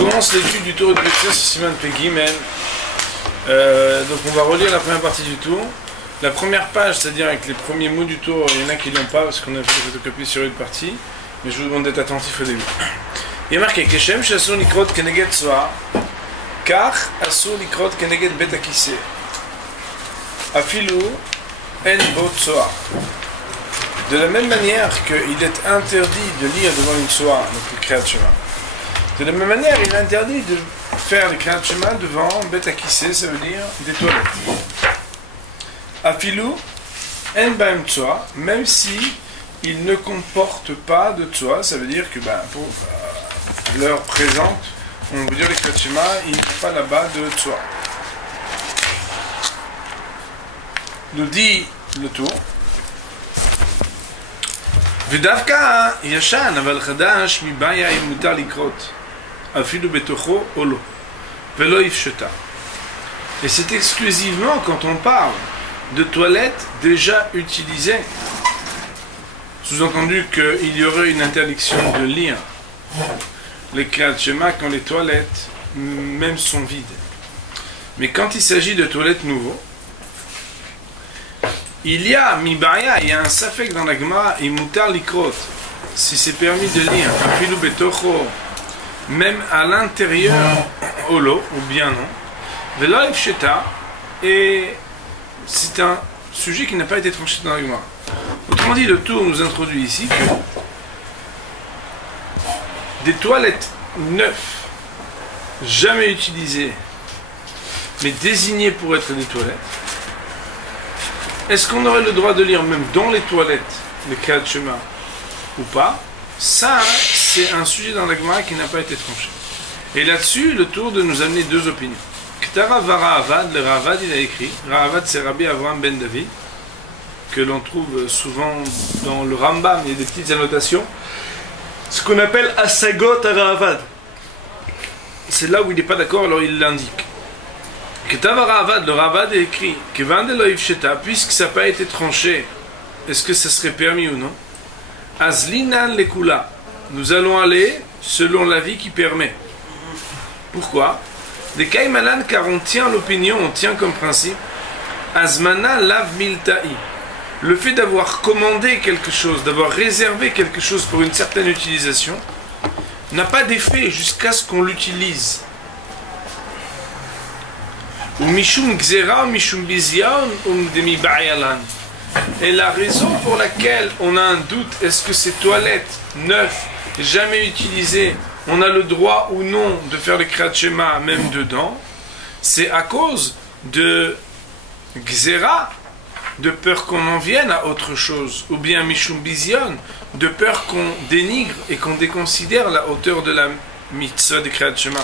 commence l'étude du tour de Pétrus Siman Pegimel. Donc on va relire la première partie du tour. La première page, c'est-à-dire avec les premiers mots du tour, il y en a qui l'ont pas parce qu'on a fait des photocopies sur une partie. Mais je vous demande d'être attentif au début. Il y a marqué Keshem Shasur Likrot Keneged Soar, Kach Asur Likrot Keneged Bet Akise, Afilu En Bot Soar. De la même manière qu'il est interdit de lire devant une soie, donc le Kriyat Shema, de la même manière il est interdit de faire le Kriyat Shema devant Bet Akise, ça veut dire des toilettes. Afilu En Baem Tsoa, même si il ne comporte pas de tsoa, ça veut dire que pour l'heure présente, on veut dire le Kriyat Shema, il n'y a pas là-bas de tsoa. Nous dit le tour. ודווקא ישן, אבל חדש מבעיה אם מותר לקרות אפילו בתוכו או לא ולא יפשטה. Et c'est exclusivement quand on parle de toilettes déjà utilisées, sous-entendu qu'il y aurait une interdiction de lire les Kriyat Shema quand les toilettes même sont vides. Mais quand il s'agit de toilettes nouveaux, il y a un safek dans la Gemara, imutar likrot, si c'est permis de lire, afilu betocho, même à l'intérieur, olo, ou bien non, velo ifsheta, et c'est un sujet qui n'a pas été tranché dans la Gemara. Autrement dit, le tour nous introduit ici que des toilettes neuves, jamais utilisées, mais désignées pour être des toilettes, est-ce qu'on aurait le droit de lire même dans les toilettes le Kriyat Shema ou pas? Ça, c'est un sujet dans la Gemara qui n'a pas été tranché. Et là-dessus, le tour de nous amener deux opinions. Ktara Varahavad, le Ravad, il a écrit. Ravad, c'est Rabbi Avraham ben David, que l'on trouve souvent dans le Rambam, il y a des petites annotations. Ce qu'on appelle Asagot à Ravad. C'est là où il n'est pas d'accord, alors il l'indique. Le Ravad est écrit puisque ça n'a pas été tranché, est-ce que ça serait permis ou non? Azlinan lekula, nous allons aller selon l'avis qui permet. Pourquoi? Des Kaimanan, car on tient l'opinion, on tient comme principe Azmana lav milta'i, le fait d'avoir commandé quelque chose, d'avoir réservé quelque chose pour une certaine utilisation, n'a pas d'effet jusqu'à ce qu'on l'utilise. Et la raison pour laquelle on a un doute, est-ce que ces toilettes neuves, jamais utilisées, on a le droit ou non de faire le Kriyat Shema même dedans, c'est à cause de Gzera, de peur qu'on en vienne à autre chose, ou bien Mishum Bizion, de peur qu'on dénigre et qu'on déconsidère la hauteur de la mitzvah de Kriyat Shema.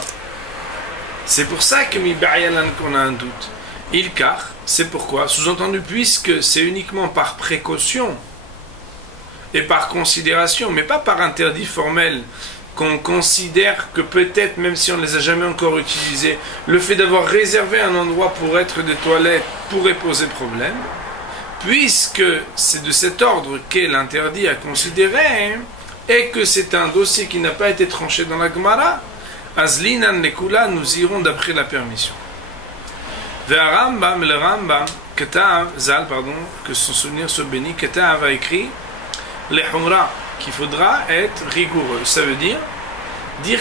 C'est pour ça que qu'on a un doute. Ilkar, c'est pourquoi, sous-entendu, puisque c'est uniquement par précaution et par considération, mais pas par interdit formel, qu'on considère que peut-être, même si on ne les a jamais encore utilisés, le fait d'avoir réservé un endroit pour être des toilettes pourrait poser problème, puisque c'est de cet ordre qu'est l'interdit à considérer, et que c'est un dossier qui n'a pas été tranché dans la Gemara, Azlinan lekula, nous irons d'après la permission. Le Rambam, que son souvenir soit béni, Katav a écrit les Humra, qu'il faudra être rigoureux. Ça veut dire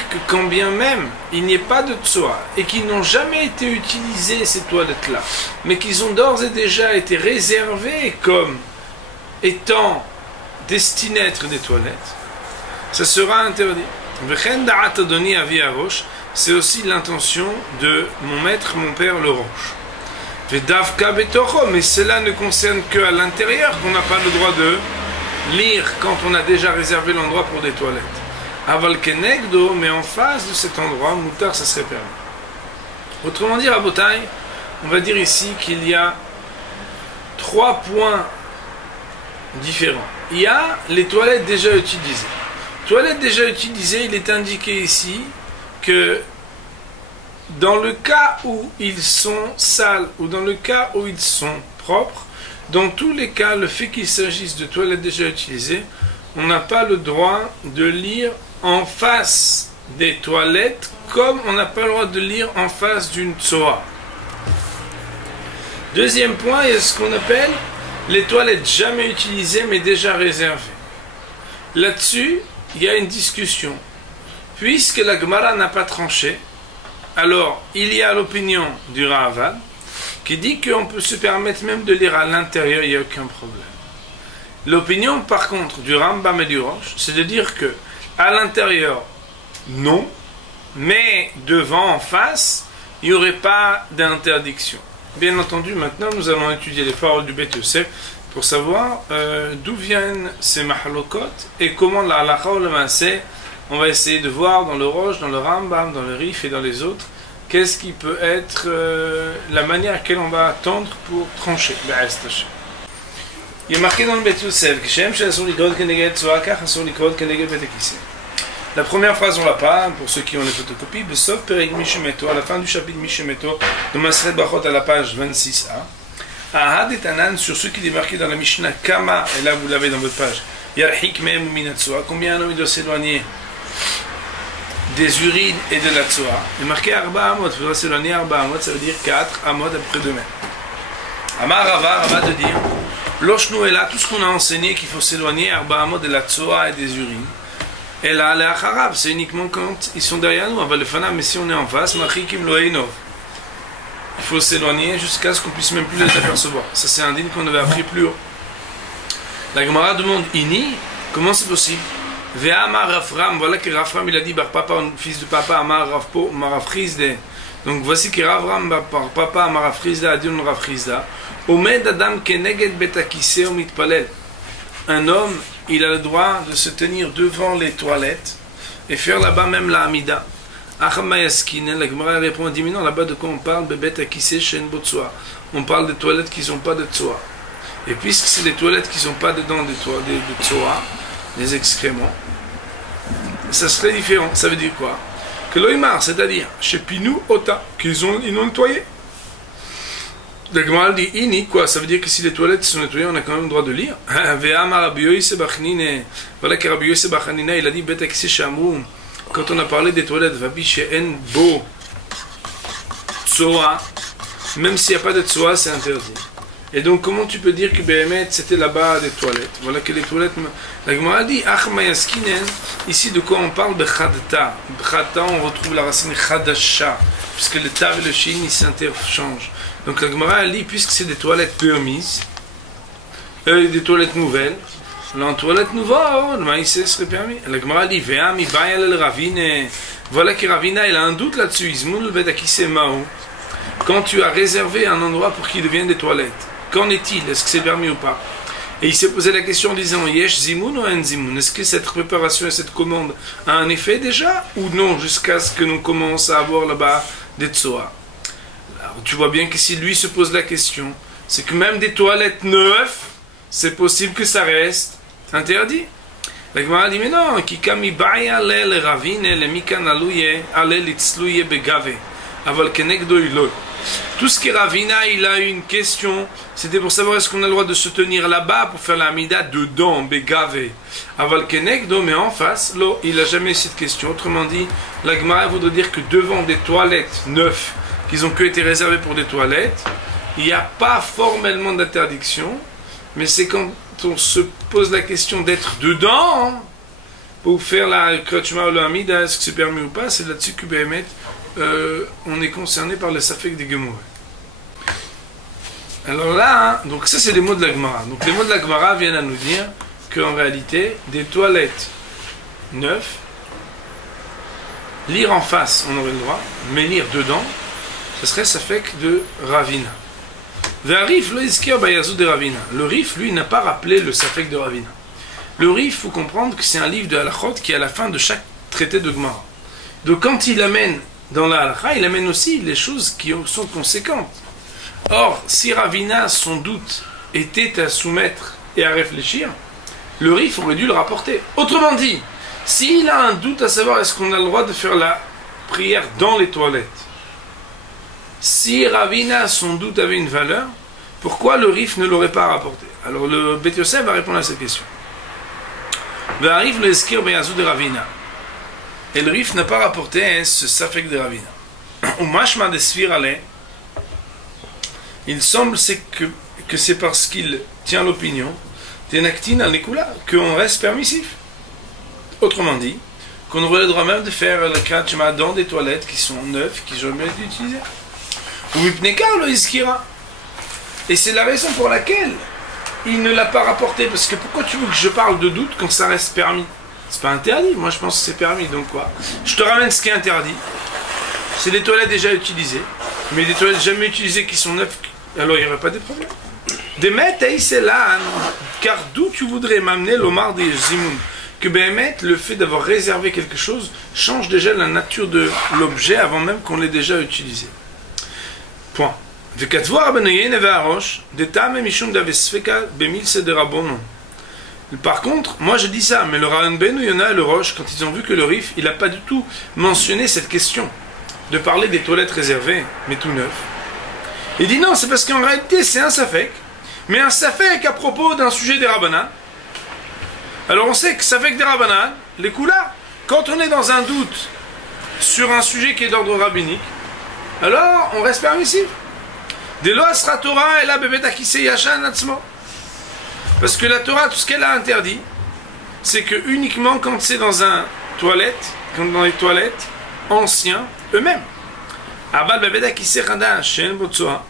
que quand bien même il n'y ait pas de tsoa et qu'ils n'ont jamais été utilisés ces toilettes-là, mais qu'ils ont d'ores et déjà été réservés comme étant destinés à être des toilettes, ça sera interdit. C'est aussi l'intention de mon maître, mon père, le roche. Mais cela ne concerne qu'à l'intérieur qu'on n'a pas le droit de lire quand on a déjà réservé l'endroit pour des toilettes. Aval kenegdo, mais en face de cet endroit, moutar, ça serait permis. Autrement dit, à Botaï, on va dire ici qu'il y a 3 points différents. Il y a les toilettes déjà utilisées. Toilettes déjà utilisées, il est indiqué ici que dans le cas où ils sont sales ou dans le cas où ils sont propres, dans tous les cas, le fait qu'il s'agisse de toilettes déjà utilisées, on n'a pas le droit de lire en face des toilettes comme on n'a pas le droit de lire en face d'une tsoa. Deuxième point, il y a ce qu'on appelle les toilettes jamais utilisées mais déjà réservées. Là-dessus, il y a une discussion. Puisque la Gemara n'a pas tranché, alors il y a l'opinion du Ravad qui dit qu'on peut se permettre même de lire à l'intérieur, il n'y a aucun problème. L'opinion par contre du Rambam et du Rosh, c'est de dire que à l'intérieur, non, mais devant, en face, il n'y aurait pas d'interdiction. Bien entendu, maintenant nous allons étudier les paroles du Beth Yosef pour savoir d'où viennent ces mahalokot et comment la halakha ou le maaseh, on va essayer de voir dans le Rosh, dans le Rambam, dans le Rif et dans les autres, qu'est-ce qui peut être la manière à laquelle on va attendre pour trancher. Il est marqué dans le Beth Yosef la première phrase on l'a pas, pour ceux qui ont les photocopies, sauf Perek Mishemeto, à la fin du chapitre Mishemeto, de Maseret Bachot à la page 26a. Ahad et Anan, sur ce qui est marqué dans la Mishnah Kama, et là vous l'avez dans votre page, Yarhik Mehem Minatsua, combien un homme doit s'éloigner des urines et de la tsoa. Il est marqué Arba Amot, il faudra s'éloigner Arba Amot, ça veut dire 4 Amot après 2 mètres. Amar Rava de dire, Loshnu est là, tout ce qu'on a enseigné qu'il faut s'éloigner Arba Amot de la tsoa et des urines. Et là, les acharab, c'est uniquement quand ils sont derrière nous. Mais si on est en face, il faut s'éloigner jusqu'à ce qu'on puisse même plus les apercevoir. Ça, c'est un dîne qu'on avait appris plus haut. La Gemara demande Ini, comment c'est possible? Ve'amar Rafram, voilà que Rafram il a dit Bar Papa, fils de papa, Amar Rafpo, Marafrizde. Donc voici que Rafram, Bar Papa, Marafrizda, a dit on Rafrizda. Omed Adam Keneged Betakise Omitpalel. Un homme, il a le droit de se tenir devant les toilettes et faire là-bas même la Hamida. La Gemara répond, dit, mais non, là-bas de quoi on parle? On parle des toilettes qui n'ont pas de tsoa. Et puisque c'est des toilettes qui n'ont pas dedans de tsoa, des excréments, ça serait différent. Ça veut dire quoi? Que l'oïmar, c'est-à-dire chez Pinou Ota, qu'ils ont nettoyé. La Gemara dit Ini, quoi? Ça veut dire que si les toilettes sont nettoyées, on a quand même le droit de lire. Voilà que Rabbi Yosef Bachanina, il a dit quand on a parlé des toilettes, même s'il n'y a pas de tsoa, c'est interdit. Et donc, comment tu peux dire que Béhémet, c'était là-bas des toilettes? Voilà que les toilettes. La Gemara dit ici, de quoi on parle? Bechadta. Bechadta, on retrouve la racine Chadasha, puisque le tav et le shin, ils s'interchangent. Donc la Gemara elle dit, puisque c'est des toilettes permises, des toilettes nouvelles, là en toilette nouvelle, le maïs serait permis. La Gemara dit, voilà que Ravina il a un doute là-dessus. Quand tu as réservé un endroit pour qu'il devienne des toilettes, qu'en est-il? Est-ce que c'est permis ou pas? Et il s'est posé la question en disant, Yesh Zimoun ou En Zimoun? Est-ce que cette préparation et cette commande a un effet déjà ou non, jusqu'à ce que nous commençons à avoir là-bas des tsoa? Tu vois bien que si lui se pose la question, c'est que même des toilettes neuves, c'est possible que ça reste interdit. La Gemara dit, mais non, kikami baya le ravine le mikan aluye ale litzluye begave aval kenegdo ilo. Tout ce qui est Ravina, il a une question, c'était pour savoir est-ce qu'on a le droit de se tenir là-bas pour faire la Hamida dedans, begave aval kenegdo, mais en face, là, il n'a jamais eu cette question. Autrement dit, la Gemara voudrait dire que devant des toilettes neuves qui ont que été réservées pour des toilettes, il n'y a pas formellement d'interdiction, mais c'est quand on se pose la question d'être dedans pour faire la Krachma ou la Hamida, est-ce que c'est permis ou pas, c'est là-dessus que Béhémet, on est concerné par le Safek des Gemoré. Alors là, donc ça c'est les mots de la Gemara. Donc les mots de la Gemara viennent à nous dire qu'en réalité, des toilettes neuves, lire en face, on aurait le droit, mais lire dedans, ce serait Safek de Ravina. Le Rif, lui, n'a pas rappelé le Safek de Ravina. Le Rif, il faut comprendre que c'est un livre de Halachot qui est à la fin de chaque traité de Gemara. Donc quand il amène dans la Halakha, il amène aussi les choses qui sont conséquentes. Or, si Ravina, son doute, était à soumettre et à réfléchir, le Rif aurait dû le rapporter. Autrement dit, s'il a un doute à savoir est-ce qu'on a le droit de faire la prière dans les toilettes, si Ravina, son doute avait une valeur, pourquoi le Rif ne l'aurait pas rapporté? Alors le Beth Yosef va répondre à cette question. Arrive le Eskir Beyazou de Ravina. Et le Rif n'a pas rapporté ce Safek de Ravina. Ou Mashma de Svirale, il semble que c'est parce qu'il tient l'opinion d'Enaktin al Nikula qu'on reste permissif. Autrement dit, qu'on aurait le droit même de faire le Kriyat Shema dans des toilettes qui sont neuves, qui n'ont jamais été utilisées. Ou Mipnekar lo Iskira. Et c'est la raison pour laquelle il ne l'a pas rapporté. Parce que pourquoi tu veux que je parle de doute quand ça reste permis? C'est pas interdit, moi je pense que c'est permis. Donc quoi? Je te ramène ce qui est interdit. C'est des toilettes déjà utilisées, mais des toilettes jamais utilisées qui sont neuves, alors il n'y aurait pas de problème. Demet Eiselan, car d'où tu voudrais m'amener l'Omar des Zimoun? Que Behemet, le fait d'avoir réservé quelque chose, change déjà la nature de l'objet avant même qu'on l'ait déjà utilisé. Point. Par contre, moi je dis ça, mais le Rahan Ben Yona et le Roche, quand ils ont vu que le Rif, il n'a pas du tout mentionné cette question de parler des toilettes réservées, mais tout neuf. Il dit non, c'est parce qu'en réalité c'est un Safek, mais un Safek à propos d'un sujet des Rabbanan. Alors on sait que Safek des Rabbanan, les Kula, quand on est dans un doute sur un sujet qui est d'ordre rabbinique, alors on reste permissif. Dès là, sera Torah et la bébé takise yashan atzmo. Parce que la Torah, tout ce qu'elle a interdit, c'est que uniquement quand c'est dans un toilette, quand dans les toilettes anciens eux-mêmes. Abal bébé takise chadash shen botsoa.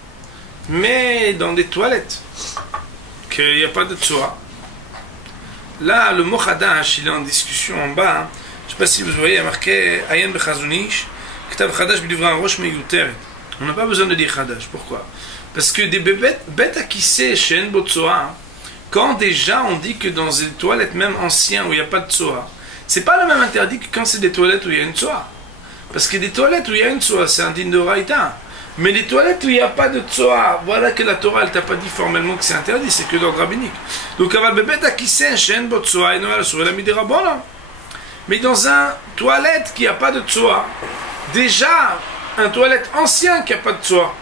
Mais dans des toilettes qu'il n'y a pas de tsoa. Là, le mot chadash, il est en discussion en bas. Hein. Je ne sais pas si vous voyez, il y a marqué Ayen bechazunish, ktav chadash b'divra rosh meyuteret. On n'a pas besoin de dire chadash. Pourquoi? Parce que des bêtes à qui c'est chez En Botsoa, quand déjà on dit que dans des toilettes même anciennes où il n'y a pas de tsoa, c'est pas le même interdit que quand c'est des toilettes où il y a une tsoa. Parce que des toilettes où il y a une tsoa, c'est un din de raïta. Mais les toilettes où il n'y a pas de tsoa, voilà que la Torah elle t'a pas dit formellement que c'est interdit, c'est que d'ordre rabbinique. Donc aval bébête à qui c'est chez En Botsoa et Noël sur la midera bona. Mais dans un toilette qui n'a pas de tsoa, déjà un toilette ancien qui n'a pas de tsoa,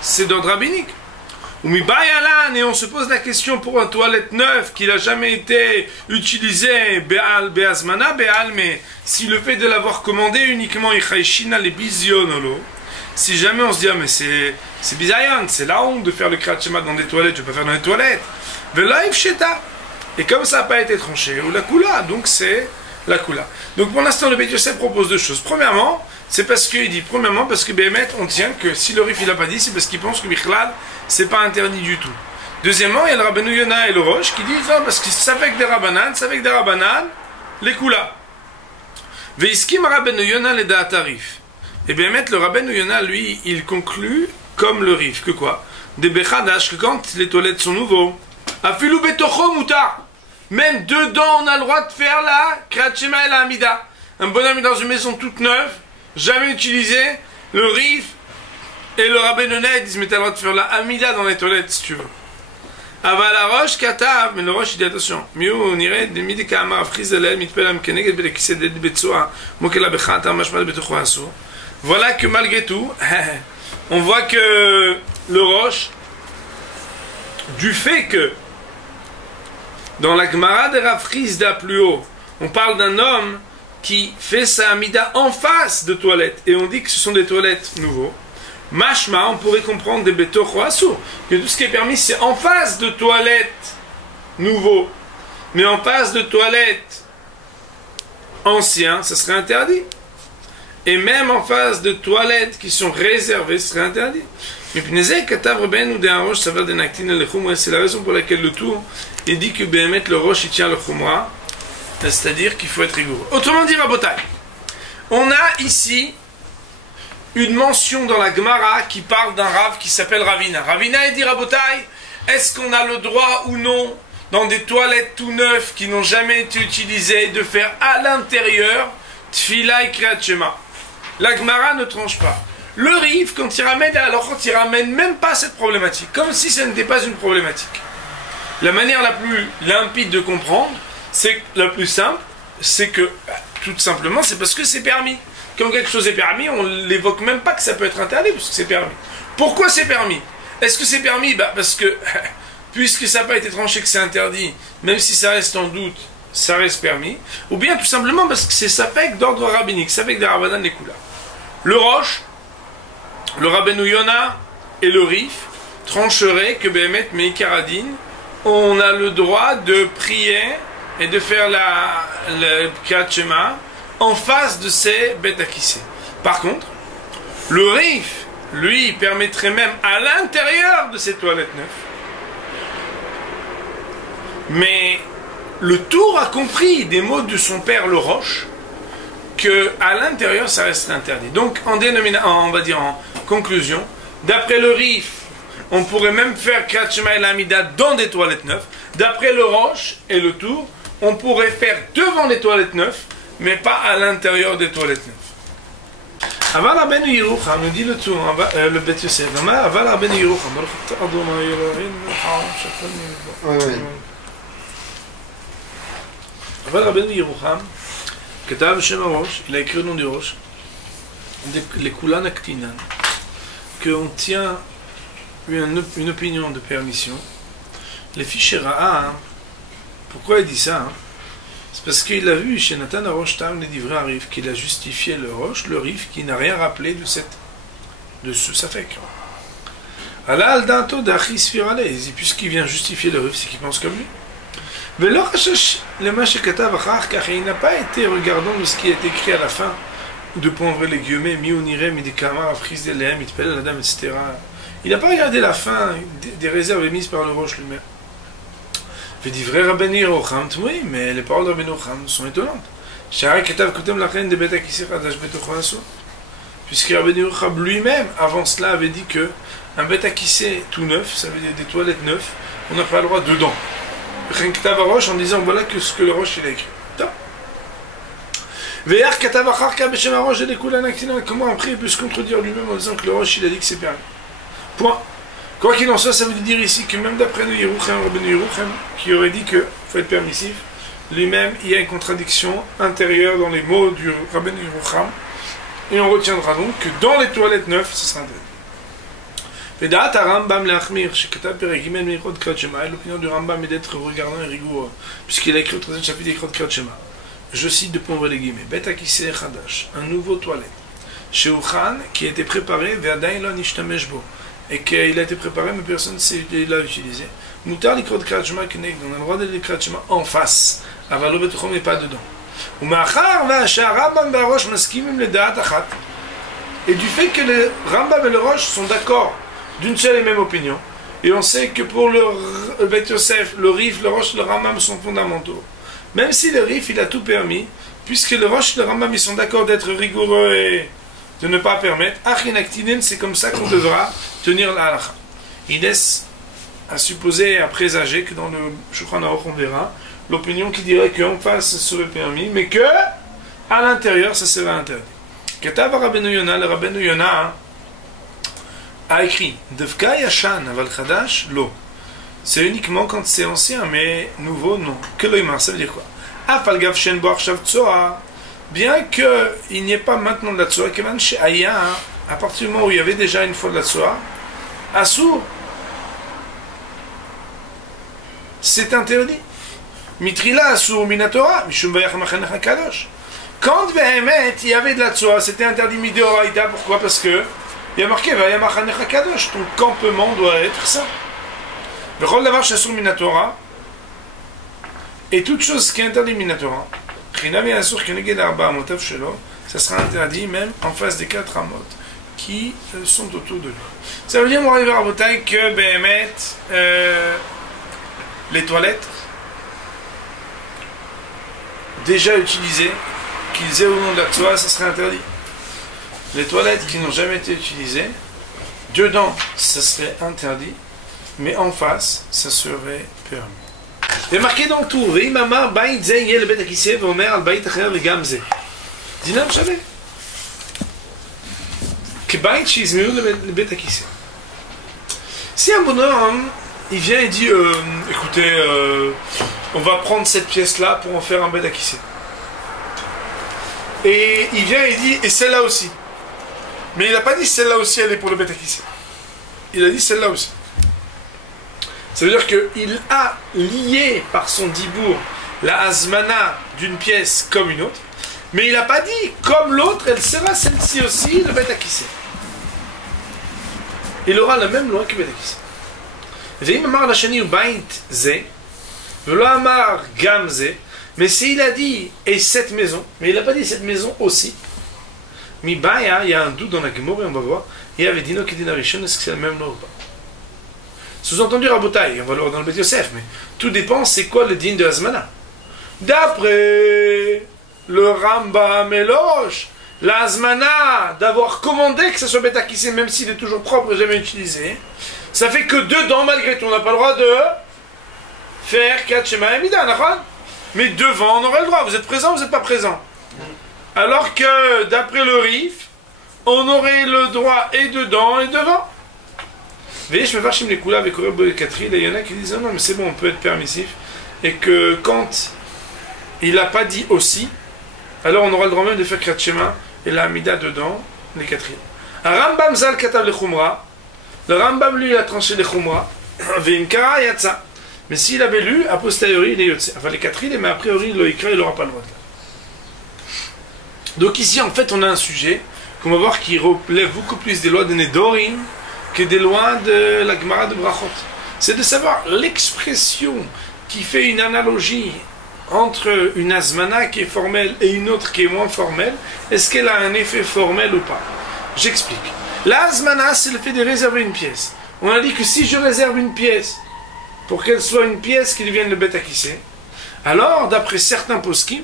c'est d'ordre rabbinique. Et on se pose la question pour un toilette neuf qui n'a jamais été utilisé, Be'al, Be'azmana, Be'al, mais si le fait de l'avoir commandé uniquement, si jamais on se dit, ah, mais c'est bizayon, c'est la honte de faire le Kriyat Shema dans des toilettes, je ne vais pas faire dans les toilettes. Et comme ça n'a pas été tranché, ou la Kula, donc c'est la Kula. Donc pour l'instant, le Beit Yosef propose deux choses. Premièrement, c'est parce qu'il dit, parce que Béhémet, on tient que si le Rif il n'a pas dit, c'est parce qu'il pense que Bichlal, c'est pas interdit du tout. Deuxièmement, il y a le Rabbeinu Yona et le Roche qui disent, non, parce que ça fait que des Rabbanan, les Kula. Veiskim Rabbeinu Yona les Da'atarif. Et Béhémet, le Rabbeinu Yona, lui, il conclut comme le Rif, que quoi? Des Bechadash, que quand les toilettes sont nouveaux, Afilu Betocho Mutar, même dedans, on a le droit de faire la Kriyat Shema et la Hamida. Un bonhomme est dans une maison toute neuve, jamais utilisé, le Rif et le Rabbeinu Yona disent mais t'as le droit de faire la Hamida dans les toilettes si tu veux. Aval la Roche Katav, mais le Roche il dit attention, mieux on irait des midi kamar frizelel mitpelam keneged belekised de betsoa mokela bechata mashmal betocho asur. Voilà que malgré tout, on voit que le Roche, du fait que dans la Gemara de Rav Chizda plus haut, on parle d'un homme qui fait sa Hamida en face de toilettes, et on dit que ce sont des toilettes nouveaux. Mashma, on pourrait comprendre des betocho asur, que tout ce qui est permis c'est en face de toilettes nouveaux, mais en face de toilettes anciens, ça serait interdit. Et même en face de toilettes qui sont réservées, ce serait interdit. C'est la raison pour laquelle le tour, il dit que Béhémet le Roche il tient le Khumra, c'est-à-dire qu'il faut être rigoureux. Autrement dit, Rabotai, on a ici une mention dans la Gemara qui parle d'un Rav qui s'appelle Ravina. Ravina, il dit, Rabotai, est-ce qu'on a le droit ou non, dans des toilettes tout neuves qui n'ont jamais été utilisées, de faire à l'intérieur Tfila et Kriyat Shema? La Gemara ne tranche pas. Le Rif, quand il ramène même pas cette problématique, comme si ce n'était pas une problématique. La manière la plus limpide de comprendre, c'est la plus simple, c'est que, tout simplement, c'est parce que c'est permis. Quand quelque chose est permis, on l'évoque même pas que ça peut être interdit, parce que c'est permis. Pourquoi c'est permis? Est-ce que c'est permis? Parce que, puisque ça n'a pas été tranché que c'est interdit, même si ça reste en doute, ça reste permis, ou bien tout simplement parce que c'est safek d'ordre rabbinique, safek des Rabbanan les Kula. Le Rosh, le Rabbeinu Yona et le Rif trancheraient que Behemet Meikaradin, on a le droit de prier et de faire le Kriyat Shema en face de ces bêtes acquissées. Par contre, le Rif, lui, permettrait même à l'intérieur de ces toilettes neuves. Mais le Tour a compris des mots de son père le Roche que à l'intérieur ça reste interdit. Donc on va dire en conclusion, d'après le Rif, on pourrait même faire Kriyat Shema et l'Amida dans des toilettes neuves. D'après le Roche et le Tour, on pourrait faire devant les toilettes neuves, mais pas à l'intérieur des toilettes neuves. Aval Rabbeinu Yerucham, nous dit le Tour, le Beth Yosef, Aval Rabbeinu Yerucham, Aval Rabbeinu Yerucham, Ketav Shem Rosh, il a écrit au nom du Rosh, les Kulan Aktinan, qu'on tient une opinion de permission. Les fichiers Ra'a, pourquoi il dit ça? C'est parce qu'il a vu chez Nathan Rosh Tam les divrei Arif, qu'il a justifié le Rosh, le Rif, qui n'a rien rappelé de ce Safek. Allah al-Danto d'Achis Firale, puisqu'il vient justifier le Rif, c'est qu'il pense comme lui. Mais il n'a pas été regardant de ce qui est écrit à la fin, de pondre les guillemets, mi-unire, mi-dikamar, afris de l'em, itpel, la dame, etc. Il n'a pas regardé la fin des réserves émises par le Roche lui-même. Il dit vrai Rabbeinu Yerucham, oui, mais les paroles de Rabbeinu Yerucham sont étonnantes. Puisque Rabbeinu Yerucham lui-même, avant cela, avait dit que un bête acquissé tout neuf, ça veut dire des toilettes neuves, on n'a pas le droit dedans. En disant voilà que ce que le Roche il a écrit. Comment après il peut se contredire lui-même en disant que le Roche il a dit que c'est permis. Point. Quoi qu'il en soit, ça veut dire ici que même d'après nous Rabbeinu Yerucham, qui aurait dit qu'il faut être permissif, lui-même il y a une contradiction intérieure dans les mots du Rabbeinu Yerucham, et on retiendra donc que dans les toilettes neuves, ce sera interdit. L'opinion du Rambam est d'être regardant et rigoureux, puisqu'il a écrit au 13e chapitre d'Ikrot Kriyat Shema. Je cite de pondre les guillemets. Bet akiseh chadash, un nouveau toilette. Chez Uchan, qui a été préparé, ve'adayin lo nishtamesh bo, et qu'il a été préparé, mais personne ne l'a utilisé. Mutar l'Ikrot Kriyat Shema kenegdo, on a le droit de l'Ikrot Shema en face, avalo betuchom et pas dedans. Umachar ve'asher Rambam ve'Rosh maskimim ledaat achat. Et du fait que le Rambam et le Rosh sont d'accord d'une seule et même opinion, et on sait que pour le Beth Yosef, le Rif, le Rosh, le Rambam sont fondamentaux. Même si le Rif, il a tout permis, puisque le Rosh et le Rambam, ils sont d'accord d'être rigoureux et de ne pas permettre, Achinactinen, c'est comme ça qu'on devra tenir la halakha. Il laisse à supposer et à présager que dans le Shulchan Aruch, on verra l'opinion qui dirait qu'en face, ça serait permis, mais que à l'intérieur, ça serait interdit. Ketav Rabbeinu Yona, le Rabbeinu Yona, a écrit Devka Yashan Aval Chadash Lo. C'est uniquement quand c'est ancien, mais nouveau, non. Que l'oïmar, ça veut dire quoi? Afal Gav Shen Bo Arshav Tzoa. Bien qu'il n'y ait pas maintenant de la Tzoa, Kevan She'aya, à partir du moment où il y avait déjà une fois de la Tzoa, Assour, c'est interdit. Mitrila Assour Minatora, Mishum Vayach Machanech Kadosh. Quand Behemet, il y avait de la Tzoa, c'était interdit Mideoraïta. Pourquoi? Parce que il y a marqué Vayach Machanech Kadosh. Ton campement doit être ça. V'chol davar she'asur minatora, et toute chose qui est interdite minatora, chinami asur keneged arba amotav shelo, ça sera interdit même en face des 4 amot qui sont autour de lui. Ça veut dire, mon arrivé à Rabotai, que Behemet, les toilettes déjà utilisées, qu'ils aient au nom de la Tzoa, ça serait interdit. Les toilettes qui n'ont jamais été utilisées, dedans, ça serait interdit. Mais en face, ça serait permis. Il est marqué dans le tour, Veimamar Baït Ze Yel Bet Akiseh Vomer Al Baït Acher Vegam Ze. Dinam Shaveh. Que Baït Shizmiru le Bet Akiseh. Si un bonhomme, il vient et dit, écoutez, on va prendre cette pièce-là pour en faire un Bet Akiseh. Et il vient et dit, et celle-là aussi. Mais il n'a pas dit celle-là aussi, elle est pour le Bet Akiseh. Il a dit celle-là aussi. Ça veut dire qu'il a lié par son dibour la azmana d'une pièce comme une autre, mais il n'a pas dit comme l'autre, elle sera celle-ci aussi, le bête akissé. Il aura la même loi que le bête akissé. Veim amar lashani ubayit ze, velo amar gam ze, mais s'il a dit et cette maison, mais il n'a pas dit cette maison aussi, mi baya, il y a un doute dans la Gemara, on va voir, il y avait dino qui dit narishon, est-ce que c'est la même loi ou pas? Sous-entendu Rabotai, on va le voir dans le Beth Yosef, mais tout dépend c'est quoi le din de Azmana. D'après le Rambam et l'Orosh, la Azmana d'avoir commandé que ce soit bêta kissé, même s'il est toujours propre et jamais utilisé, ça fait que dedans, malgré tout, on n'a pas le droit de faire Katshema Amida, mais devant, on aurait le droit. Vous êtes présent, vous n'êtes pas présent. Alors que, d'après le Rif, on aurait le droit et dedans et devant. Veillez, je me fâche les coula avec Oreb Catherine, et il y en a qui disent non, mais c'est bon, on peut être permissif. Et que quand il n'a pas dit aussi, alors on aura le droit même de faire Kratchema et la Amida dedans, les Catherine. Rambam Zal Katav le Khumra, le Rambam lui a tranché les Khumra, Veinkara Yatsa. Mais s'il avait lu, a posteriori, il est Yotse. Enfin, les Catherine, mais a priori, il n'aura pas le droit de là. Donc ici, en fait, on a un sujet qu'on va voir qui relève beaucoup plus des lois de Nedorim que des lois de la Gemara de Brachot. C'est de savoir l'expression qui fait une analogie entre une azmana qui est formelle et une autre qui est moins formelle. Est-ce qu'elle a un effet formel ou pas? J'explique. La azmana, c'est le fait de réserver une pièce. On a dit que si je réserve une pièce pour qu'elle soit une pièce qui devienne le bête akissé, alors, d'après certains poskim,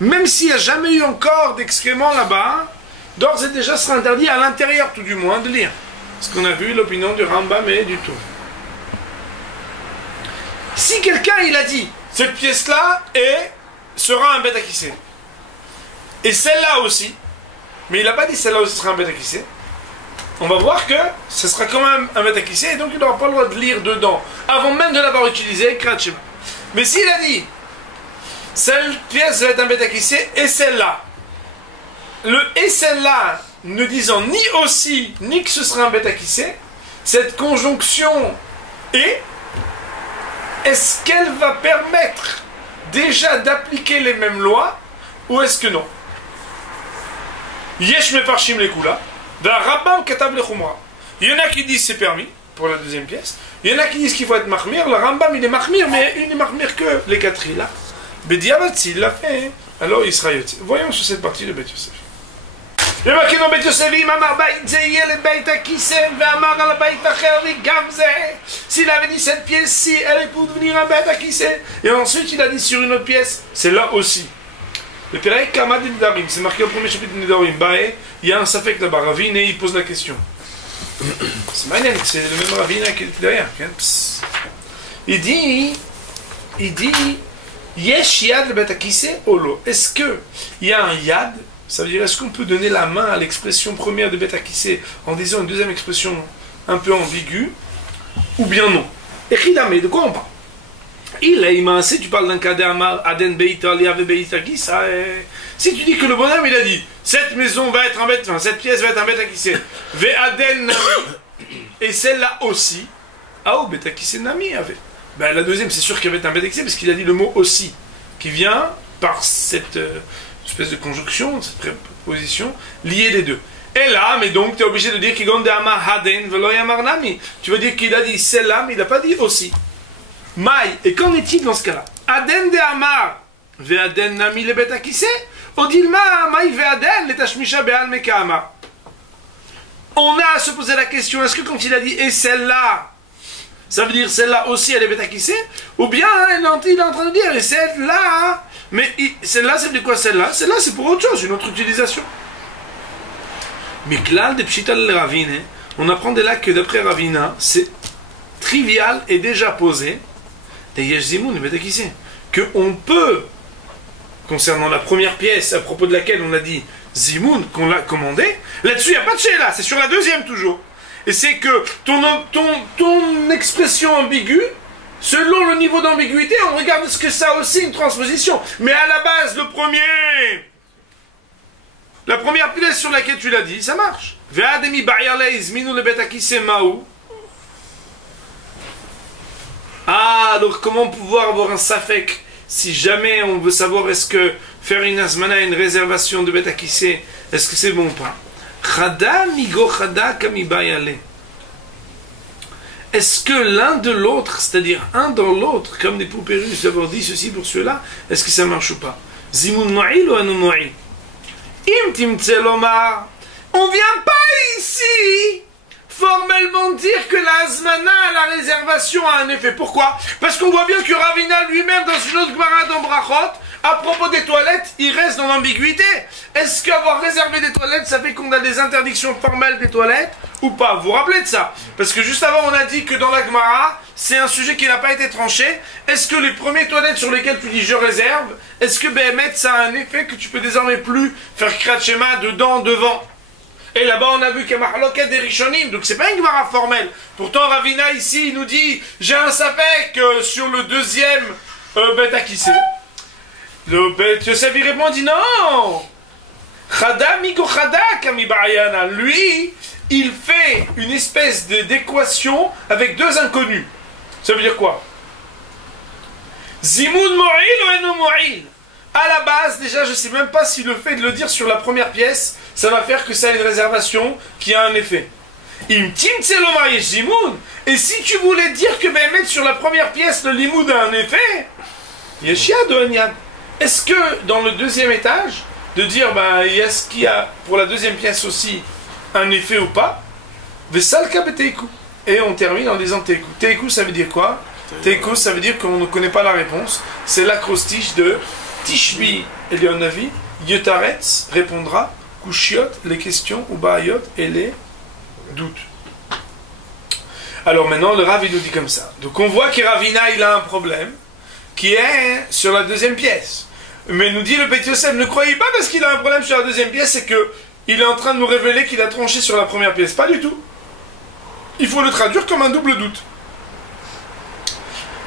même s'il n'y a jamais eu encore d'excréments là-bas, d'ores et déjà sera interdit à l'intérieur tout du moins de lire. Parce qu'on a vu l'opinion du Rambam et du tout. Si quelqu'un il a dit cette pièce-là sera un bête akissé, et celle-là aussi, mais il n'a pas dit celle-là aussi sera un bête akissé, on va voir que ce sera quand même un bête akissé, et donc il n'aura pas le droit de lire dedans avant même de l'avoir utilisé. Mais s'il a dit cette pièce va être un bête akissé et celle-là, le et celle-là ne disant ni aussi ni que ce sera un bête akissé, cette conjonction est-ce qu'elle va permettre déjà d'appliquer les mêmes lois ou est-ce que non? Yesh mefarshim les kula, da Rambam katav le khumra. Il y en a qui disent c'est permis pour la deuxième pièce. Il y en a qui disent qu'il faut être mahmir. Le Rambam il est mahmir, mais il n'est mahmir que les quatre là. Bediavat s'il l'a fait, alors il sera yotze. Voyons sur cette partie de Beth Yosef. Il y a marqué dans Beth Yosef, Amar Baït Ze le Baït Akissé, Amar al Baït Acher Gamze. S'il avait dit cette pièce-ci, elle est pour devenir un Baït Akissé. Et ensuite il a dit sur une autre pièce, c'est là aussi. Le Pérec Kamad Nidarim, c'est marqué au premier chapitre de Nidarim. Baé, il y a un safek là-bas, Ravine, et il pose la question. C'est magnifique, c'est le même Ravine qui est derrière. Il dit, Yesh yad le Baït Akissé olo. Est-ce qu'il y a un yad? Ça veut dire, est-ce qu'on peut donner la main à l'expression première de Beth Akissé en disant une deuxième expression un peu ambiguë, ou bien non? Et Khidame, de quoi on parle? Il est immense, tu parles d'un cas d'Amar, Aden Beita, Liave Beita Akissa. Si tu dis que le bonhomme, il a dit, cette maison va être un bête, enfin, cette pièce va être un Beth Akissé, Ve Aden Nami, et celle-là aussi, ah, Beth Akissé Nami avait. Ben, la deuxième, c'est sûr qu'il y avait un Beth Akissé, parce qu'il a dit le mot aussi, qui vient par cette espèce de conjonction, cette préposition, liée les deux. Et là, mais donc, tu es obligé de dire qu'il gonde Amar Haden velo Yamar Nami. Tu veux dire qu'il a dit celle-là, mais il n'a pas dit aussi. Maï, et qu'en est-il dans ce cas-là? Aden de Amar, ve Aden Nami le Beth Akissé, Odilma, Maï ve Aden, le Tashmisha Be'al Meka Amar. On a à se poser la question, est-ce que quand il a dit et celle-là, ça veut dire celle-là aussi elle est Beth Akissé? Ou bien il est en train de dire et celle-là, mais celle-là c'est de quoi celle-là? Celle-là c'est pour autre chose, une autre utilisation. Mais Klal de Pshital Ravine, on apprend de là que d'après Ravina, c'est trivial et déjà posé, des Yesh Zimoun et Beth Akissé, qu'on peut, concernant la première pièce à propos de laquelle on a dit Zimoun, qu'on l'a commandé, là-dessus il n'y a pas de Sheila, c'est sur la deuxième toujours. Et c'est que ton expression ambiguë, selon le niveau d'ambiguïté, on regarde ce que ça a aussi une transposition. Mais à la base, la première pièce sur laquelle tu l'as dit, ça marche. Ah, alors comment pouvoir avoir un safek si jamais on veut savoir est-ce que faire une azmana, une réservation de bête à kissé, est-ce que c'est bon ou pas? Chada migo chada kamibayale. Est-ce que l'un de l'autre, c'est-à-dire un dans l'autre, comme des poupées russes, d'avoir dit ceci pour cela, est-ce que ça marche ou pas? Zimun mo'il ou anu mo'il? Im timtse lomar. On vient pas ici formellement dire que la azmana, la réservation a un effet. Pourquoi? Parce qu'on voit bien que Ravina lui-même, dans une autre Gemara dans Brachot, à propos des toilettes, il reste dans l'ambiguïté. Est-ce qu'avoir réservé des toilettes, ça fait qu'on a des interdictions formelles des toilettes ou pas? Vous vous rappelez de ça? Parce que juste avant, on a dit que dans la Gemara, c'est un sujet qui n'a pas été tranché. Est-ce que les premières toilettes sur lesquelles tu dis je réserve, est-ce que Behemet, ça a un effet que tu peux désormais plus faire Kriyat Shema dedans, devant? Et là-bas, on a vu qu'il y a Mahloket des Rishonim, donc c'est pas une Gemara formelle. Pourtant, Ravina, ici, il nous dit, j'ai un sapek sur le deuxième bête à kisser. Le bête Yosef, il répond, il dit non. Chada migo chada kamibayana. Lui, il fait une espèce d'équation avec deux inconnus. Ça veut dire quoi? Zimoun mo'il ou eno mo'il? À la base, déjà, je ne sais même pas si le fait de le dire sur la première pièce, ça va faire que ça a une réservation qui a un effet. Et si tu voulais dire que mettre sur la première pièce, le limoud a un effet, est-ce que dans le deuxième étage, de dire, est-ce qu'il y a pour la deuxième pièce aussi un effet ou pas? Et on termine en disant Teikou. Teikou, ça veut dire quoi? Teikou, ça veut dire qu'on ne connaît pas la réponse. C'est l'acrostiche de Tishbi Elionavi, Yotaretz répondra, Kushiot, les questions, ou Baayot, et les doutes. Alors maintenant, le Rav, il nous dit comme ça. Donc on voit que Ravina, il a un problème, qui est sur la deuxième pièce. Mais nous dit le Beit Yosef, ne croyez pas parce qu'il a un problème sur la deuxième pièce, c'est que il est en train de nous révéler qu'il a tranché sur la première pièce. Pas du tout. Il faut le traduire comme un double doute.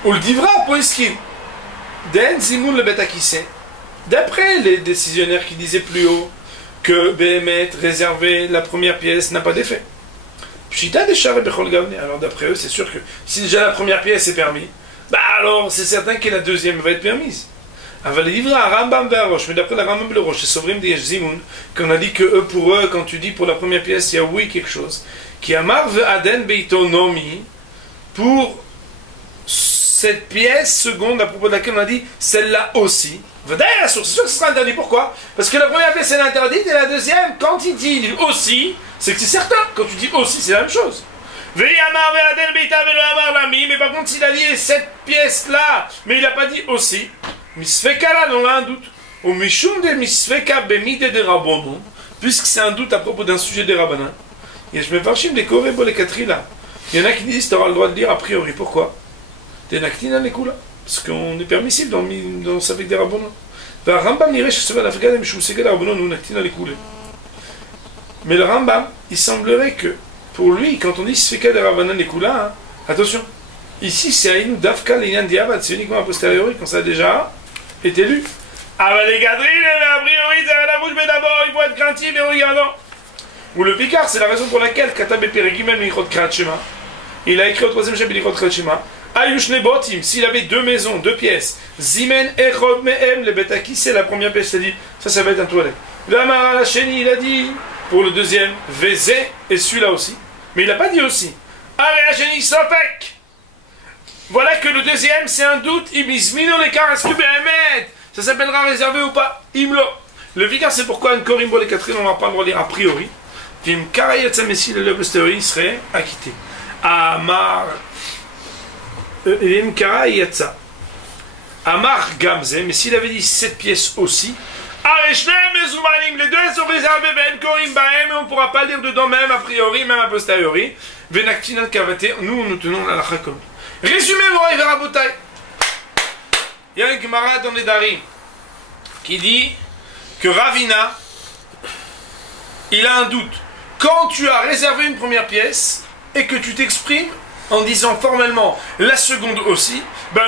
On le dira pour Iskin. Den Zimoun le Betakissé. D'après les décisionnaires qui disaient plus haut que Behemet réservé la première pièce n'a pas d'effet. Pshita des Shara Bechol Gavne. Alors d'après eux, c'est sûr que si déjà la première pièce est permise, alors c'est certain que la deuxième va être permise. Aval livre à Rambam Ve'arosh, mais d'après la Rambam le Rosh, c'est Sovrim des Zimoun, qu'on a dit que eux, pour eux, quand tu dis pour la première pièce, il y a oui quelque chose. Qui amar ve'aden beitonomi, pour cette pièce seconde à propos de laquelle on a dit celle-là aussi. C'est sûr que ce sera interdit. Pourquoi? Parce que la première pièce elle est interdite et la deuxième, quand il dit aussi, c'est que c'est certain. Quand tu dis aussi, c'est la même chose. Mais par contre, s'il a dit cette pièce-là, mais il n'a pas dit aussi, misfeka là, on a un doute. Au mishum de misfeka bemide de rabonon, puisque c'est un doute à propos d'un sujet des rabbinins. Et je me farchim des koré bolekatri là. Il y en a qui disent tu auras le droit de dire a priori. Pourquoi? T'es naktina les coups là. Parce qu'on est permissible dans ça avec des rabbinins. Mais le Rambam, il semblerait que pour lui, quand on dit Sfeka de Rabbanan les coups là, attention, ici c'est Aïnou Dafka Lian Diabat, c'est uniquement a posteriori quand ça a déjà été lu. Ah bah les gadrines, a priori, ça la bouche, mais d'abord il faut être craintif et regardant. Ou le Picard, c'est la raison pour laquelle Katab Perigimel Michot Kriyat Shema, il a écrit au troisième chapitre Michot Kriyat Shema, Ayushne Botim, s'il avait deux maisons, deux pièces, Zimen Echod Mehem, le Betaki, c'est la première pièce, c'est dit, ça va être un toilette. Lamar la Chéni, il a dit, pour le deuxième, Vézé, et celui-là aussi. Mais il n'a pas dit aussi. Allez, la Chéni, Sopek. Voilà que le deuxième, c'est un doute, Ibismino l'écart, est-ce que Behemet, ça s'appellera réservé ou pas? Imlo. Le Vicar, c'est pourquoi un Korimbo les Catherine, on n'a pas le droit de lire a priori. Vim Karayatsa Messi, le posteriori, serait acquitté. Amar. Amar Gamze, mais s'il avait dit cette pièce aussi, les deux sont réservés, et on ne pourra pas lire dedans même a priori, même a posteriori. Nous tenons la lacha comme. Résumé, Moraï Verabotai. Il y a un camarade dans les Darim qui dit que Ravina, il a un doute. Quand tu as réservé une première pièce et que tu t'exprimes en disant formellement la seconde aussi,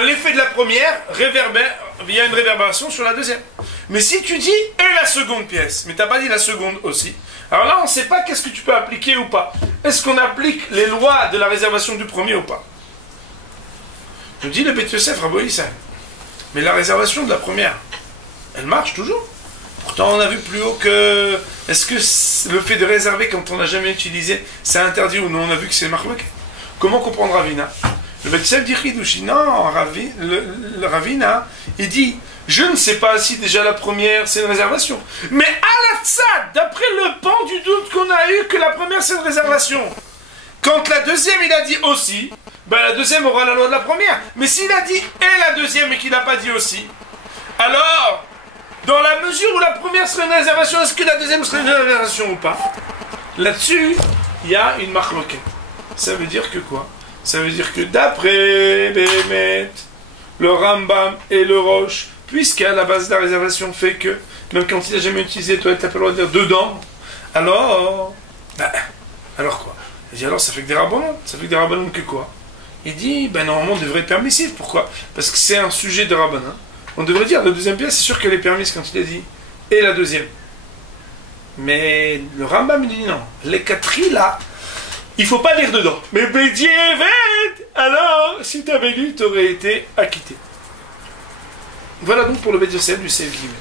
l'effet de la première réverbère, il y a une réverbération sur la deuxième. Mais si tu dis et la seconde pièce, mais tu n'as pas dit la seconde aussi, alors là on ne sait pas qu'est-ce que tu peux appliquer ou pas. Est-ce qu'on applique les lois de la réservation du premier ou pas? Nous dit le Beth Yosef Rabbi Issa. Mais la réservation de la première, elle marche toujours. Pourtant, on a vu plus haut que... Est-ce que le fait de réserver quand on n'a jamais utilisé, c'est interdit ou non? On a vu que c'est marqué. Comment comprendre Ravina? Le Beth Yosef dit Chidushi. Non, le Ravina, il dit, je ne sais pas si déjà la première, c'est une réservation. Mais à la tzad, d'après le pan du doute qu'on a eu, que la première, c'est une réservation. Quand la deuxième, il a dit aussi, ben la deuxième aura la loi de la première. Mais s'il a dit et la deuxième et qu'il n'a pas dit aussi, alors, dans la mesure où la première serait une réservation, est-ce que la deuxième serait une réservation ou pas? Là-dessus, il y a une marloquette. Ça veut dire que quoi? Ça veut dire que d'après Béhémet, le Rambam et le Roche, puisqu'à la base de la réservation fait que, même quand il n'a jamais utilisé toilette, tu n'as pas le droit de dire dedans, alors, alors quoi? Il dit alors ça fait que des rabbinons. Ça fait que des rabbinons que quoi? Il dit, ben normalement on devrait être permissif. Pourquoi? Parce que c'est un sujet de rabbin. On devrait dire, la deuxième pièce, c'est sûr qu'elle est permise quand il a dit, et la deuxième. Mais le Rambam il dit non. Les quatre là, il ne faut pas lire dedans. Mais Bédiévet, alors, si tu avais lu, tu aurais été acquitté. Voilà donc pour le Beth Yosef du Seif Gimel.